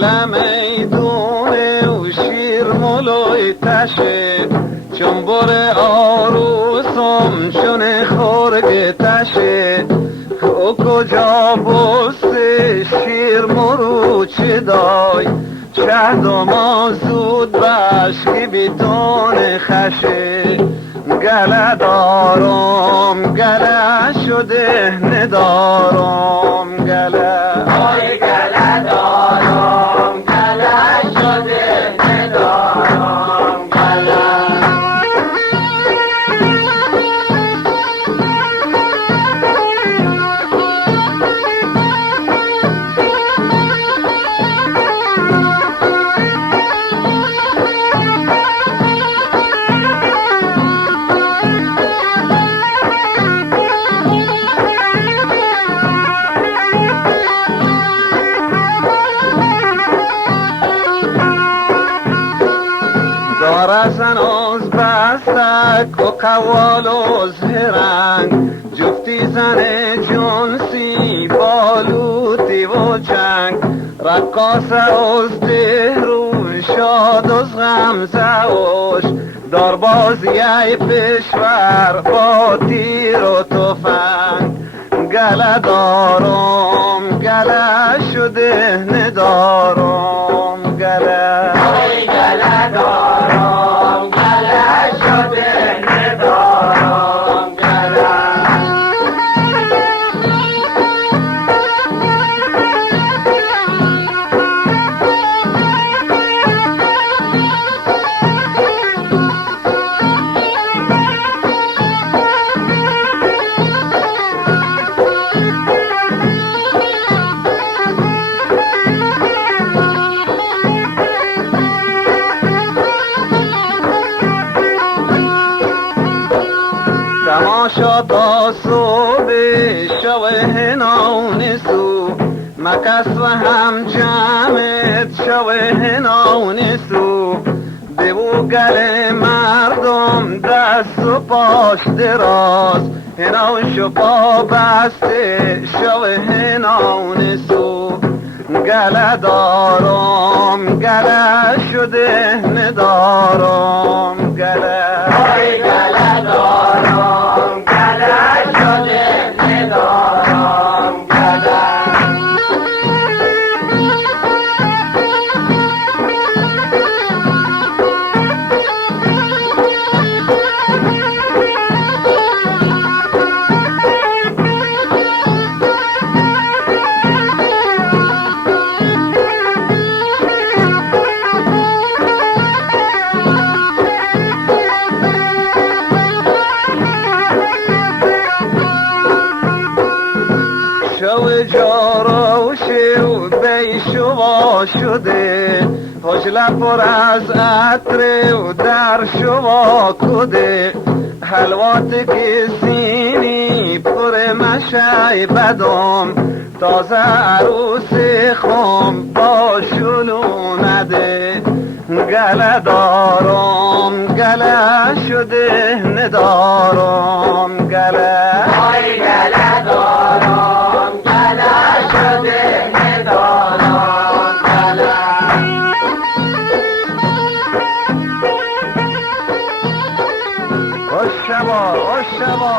گله میدونه و شیر ملوی تشه، چون بر آروسم چون خورگ تشه. او کجا بسته شیر مروچه دای، شهد و ما زود بشکی بیتون خشه. گله دارم گله شده ندارم گله، آی گله دارم گله شده ندارم گله. داره زنوز بستک و قوال و زهرنگ، جفتی زن جنسی بالوتی و جنگ. رقاصه از دهرو شاد از غمزهوش، داربازی پیشور با تیر و تفنگ. گله دارم گله شده ندارم گله، آی گله دارم گله شده ندارم گله. تماشا تا صبح شوه نونسو، مکس و هم جمعت شوه نونسو. ببو گل مردم دست و پاش دراز، هنو شپا بسته شوه نونسو. گله دارم گله شده ندارم گله، آی گله دارم گله شده ندارم گله. شو جاروشه و بی شوا شده، حجله پر از عطر و در شوا کده. حلوات که سینی پر مشای بدم، تازه عروس خم با شلونده. گله دارم گله شده ندارم گله، آی گله دارم گله شده ندارم گله. خوش شبا خوش شبا.